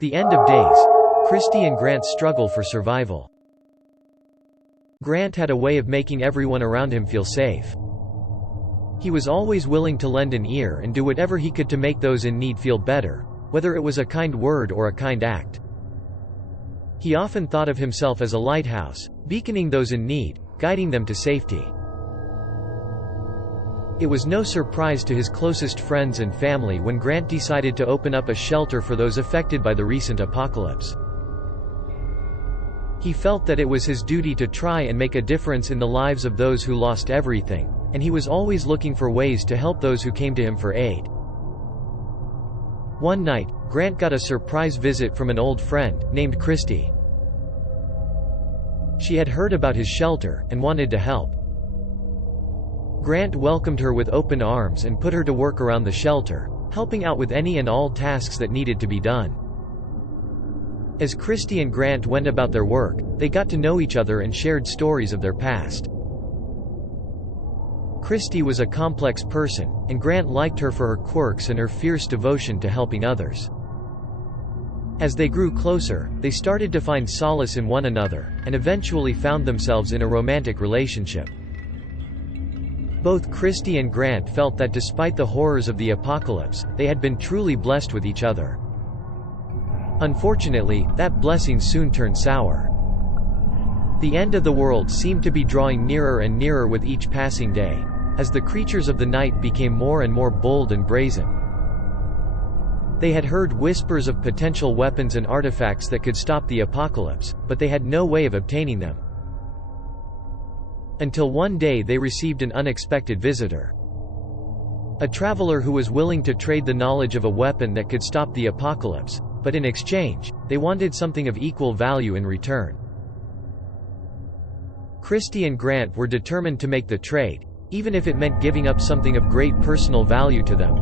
The end of days. Christie and Grant struggle for survival. Grant had a way of making everyone around him feel safe. He was always willing to lend an ear and do whatever he could to make those in need feel better, whether it was a kind word or a kind act. He often thought of himself as a lighthouse, beaconing those in need, guiding them to safety. It was no surprise to his closest friends and family when Grant decided to open up a shelter for those affected by the recent apocalypse. He felt that it was his duty to try and make a difference in the lives of those who lost everything, and he was always looking for ways to help those who came to him for aid. One night, Grant got a surprise visit from an old friend, named Christie. She had heard about his shelter, and wanted to help. Grant welcomed her with open arms and put her to work around the shelter, helping out with any and all tasks that needed to be done. As Christie and Grant went about their work, they got to know each other and shared stories of their past. Christie was a complex person, and Grant liked her for her quirks and her fierce devotion to helping others. As they grew closer, they started to find solace in one another, and eventually found themselves in a romantic relationship. Both Christie and Grant felt that despite the horrors of the apocalypse, they had been truly blessed with each other. Unfortunately, that blessing soon turned sour. The end of the world seemed to be drawing nearer and nearer with each passing day, as the creatures of the night became more and more bold and brazen. They had heard whispers of potential weapons and artifacts that could stop the apocalypse, but they had no way of obtaining them. Until one day they received an unexpected visitor. A traveler who was willing to trade the knowledge of a weapon that could stop the apocalypse, but in exchange, they wanted something of equal value in return. Christie and Grant were determined to make the trade, even if it meant giving up something of great personal value to them.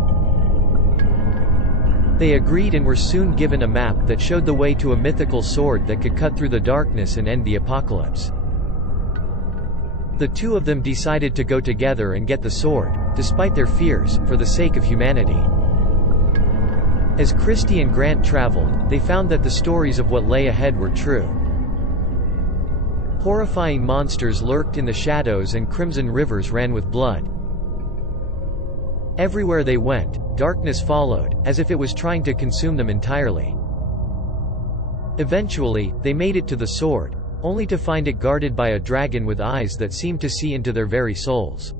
They agreed and were soon given a map that showed the way to a mythical sword that could cut through the darkness and end the apocalypse. The two of them decided to go together and get the sword, despite their fears, for the sake of humanity. As Christie and Grant traveled, they found that the stories of what lay ahead were true. Horrifying monsters lurked in the shadows and crimson rivers ran with blood. Everywhere they went, darkness followed, as if it was trying to consume them entirely. Eventually, they made it to the sword, only to find it guarded by a dragon with eyes that seemed to see into their very souls.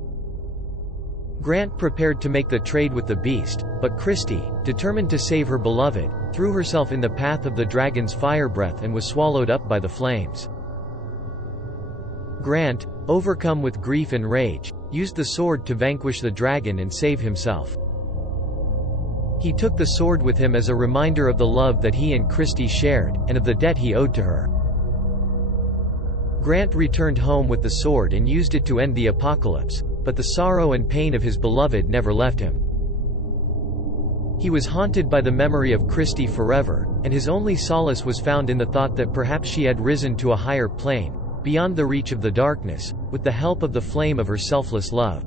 Grant prepared to make the trade with the beast, but Christie, determined to save her beloved, threw herself in the path of the dragon's fire breath and was swallowed up by the flames. Grant, overcome with grief and rage, used the sword to vanquish the dragon and save himself. He took the sword with him as a reminder of the love that he and Christie shared, and of the debt he owed to her. Grant returned home with the sword and used it to end the apocalypse, but the sorrow and pain of his beloved never left him. He was haunted by the memory of Christie forever, and his only solace was found in the thought that perhaps she had risen to a higher plane, beyond the reach of the darkness, with the help of the flame of her selfless love.